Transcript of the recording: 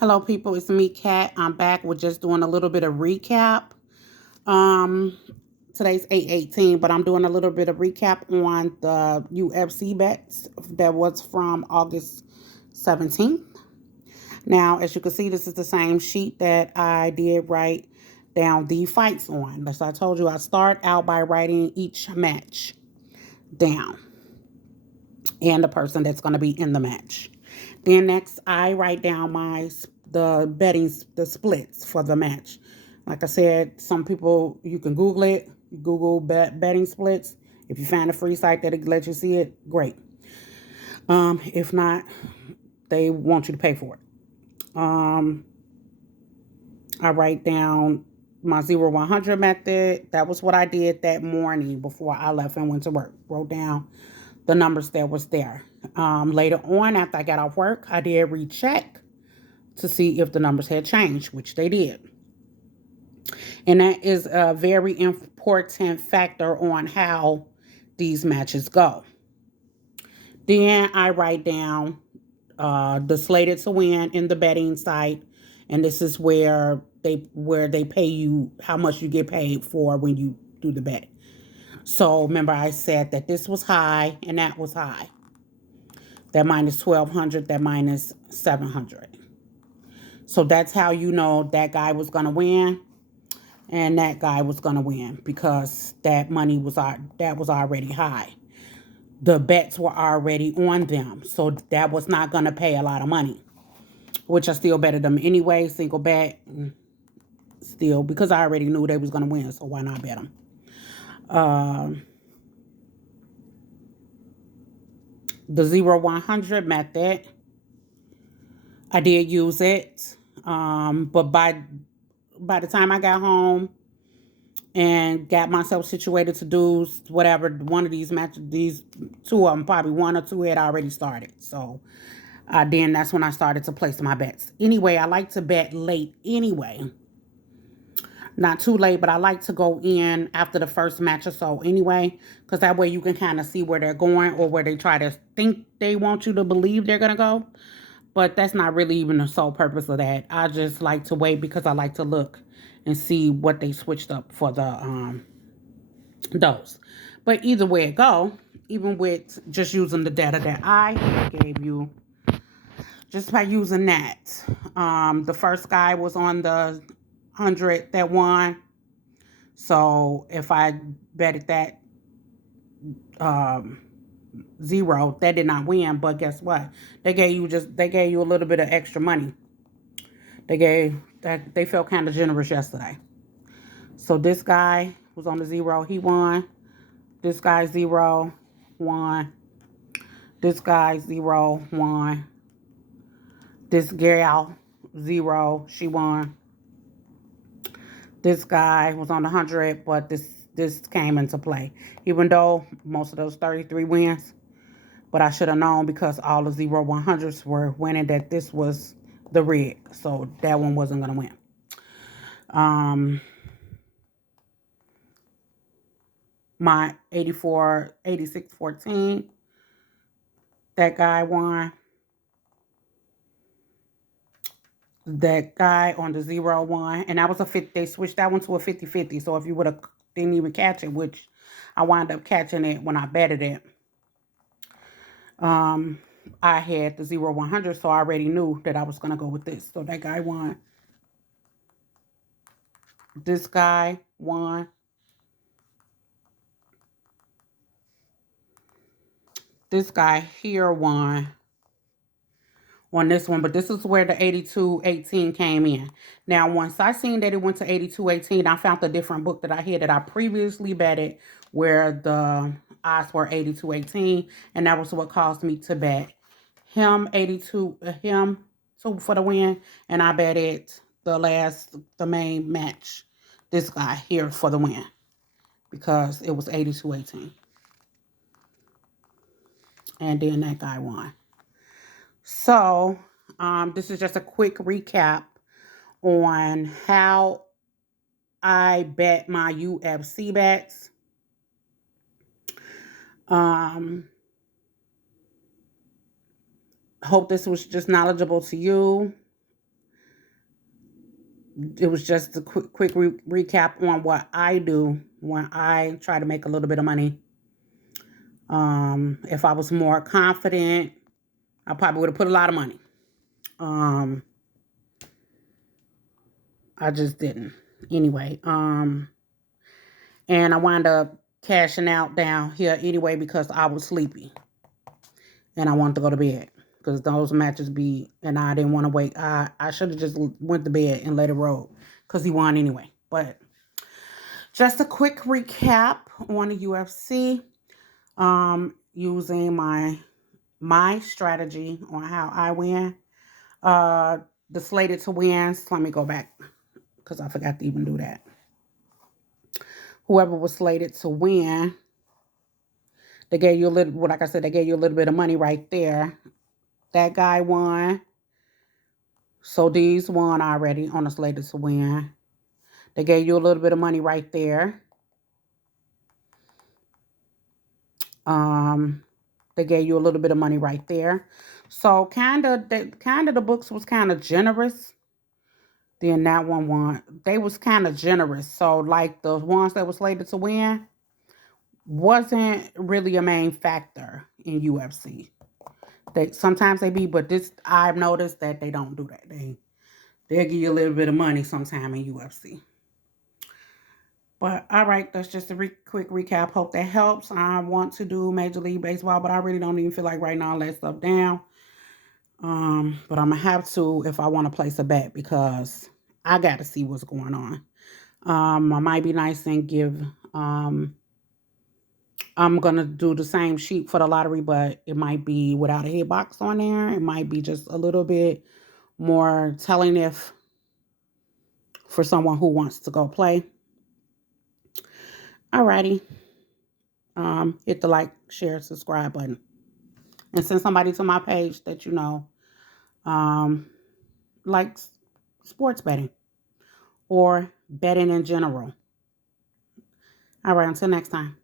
Hello, people. It's me, Kat. I'm back with just doing a little bit of recap. Um, Today's 8/18, but I'm doing a little bit of recap on the UFC bets that was from August 17th. Now, as you can see, this is the same sheet that I did write down the fights on. As I told you, I start out by writing each match down and the person that's going to be in the match. Then next, I write down the splits for the match. Like I said, some people you can Google it. Google betting splits. If you find a free site that lets you see it, great. If not, they want you to pay for it. Um, I write down my 0-100 method. That was what I did that morning before I left and went to work. Wrote down the numbers that was there. Later on, after I got off work, I did recheck to see if the numbers had changed, which they did. And that is a very important factor on how these matches go. Then I write down the slated to win in the betting site, and this is where they pay you how much you get paid for when you do the bet. So remember, I said that this was high and that was high. That minus 1,200, that minus 700. So that's how you know that guy was gonna win and that guy was gonna win because that money was already high. The bets were already on them, so that was not gonna pay a lot of money, which I still betted them anyway. Single bet, still because I already knew they was gonna win, so why not bet them? The 0-100 method, I did use it, but by the time I got home and got myself situated to do whatever one of these matches, these two of them, probably one or two had already started. So then that's when I started to place my bets. Anyway, I like to bet late anyway. Not too late, but I like to go in after the first match or so anyway, because that way you can kind of see where they're going or where they try to think they want you to believe they're going to go. But that's not really even the sole purpose of that. I just like to wait because I like to look and see what they switched up for the those. But either way it go, even with just using the data that I gave you, just by using that, the first guy was on the 100 that won. So if I betted that um, zero, that did not win. But guess what? They gave you a little bit of extra money. They felt kind of generous yesterday. So this guy was on the zero, he won. This guy zero won. This guy zero won. This gal zero, she won. This guy was on the 100, but this came into play. Even though most of those 33 wins, but I should have known because all the 0-100s were winning that this was the rig. So that one wasn't going to win. My 84, 86, 14, that guy won. That guy on the 0-1, and that was a 50. They switched that one to a 50-50. So if you would have didn't even catch it, which I wound up catching it when I betted it, I had the 0-100, so I already knew that I was going to go with this. So that guy won. This guy won. This guy here won on this one, but this is where the 82-18 came in. Now, once I seen that it went to 82-18, I found a different book that I had that I previously betted where the odds were 82-18, and that was what caused me to bet him for the win, and I betted the main match, this guy here for the win because it was 82-18, and then that guy won. So, this is just a quick recap on how I bet my UFC bets. Um, Hope this was just knowledgeable to you. it was just a quick recap on what I do when I try to make a little bit of money. If I was more confident, I probably would have put a lot of money. I just didn't. Anyway, and I wound up cashing out down here anyway because I was sleepy and I wanted to go to bed because those matches be, and I didn't want to wait. I should have just went to bed and let it roll because he won anyway. But just a quick recap on the UFC, using my strategy on how I win. The slated to wins. Let me go back because I forgot to even do that. Whoever was slated to win, they gave you a little, like I said, they gave you a little bit of money right there. That guy won. So these won already on the slated to win. They gave you a little bit of money right there. They gave you a little bit of money right there. So the books was kind of generous. Then that one won. They was kind of generous. So like the ones that was slated to win wasn't really a main factor in UFC. They sometimes they be, but this I've noticed that they don't do that. They'll give you a little bit of money sometime in UFC. But all right, that's just a quick recap. Hope that helps. I want to do Major League Baseball, but I really don't even feel like right now let stuff down. But I'm gonna have to if I want to place a bet because I got to see what's going on. I might be nice and give. I'm gonna do the same sheet for the lottery, but it might be without a hitbox on there. It might be just a little bit more telling if for someone who wants to go play. Alrighty. Hit the like, share, subscribe button. And send somebody to my page that you know likes sports betting or betting in general. All right, until next time.